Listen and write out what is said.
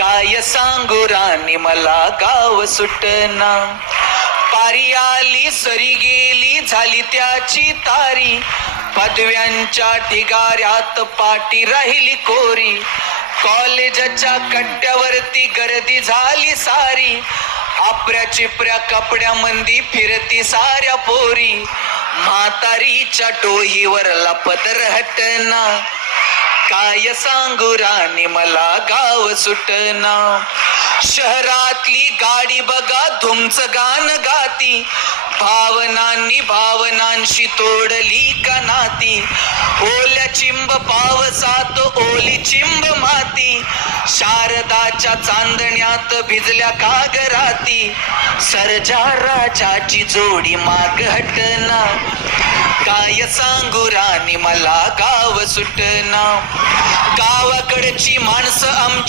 काय सांगू राणी मला गाव सुटना. पारी आली सरी गेली झाली त्याची तारी. पदव्यांच्या ढिगाऱ्यात पाटी राहिली कोरी. कॉलेजच्या कट्ट्यावरती गर्दी झाली सारी. आपल्या चिपऱ्या कपड्यामंदी फिरती साऱ्या पोरी. म्हातारीच्या डोईवर लपत हटना काय सांगू राणी मला गाव सुटना शहरातली गाडी बघा धुमच गाण गाती. भावनांनी भावनांशी तोडली का नाती. ओल्या चिंब पावसात ओली चिंब माती. शारदाच्या चांदण्यात भिजल्या कागराती सरजा राजाची जोडी माग हटना काय सांगू राणी मला गाव सुटना गावाकडची माणसं आमची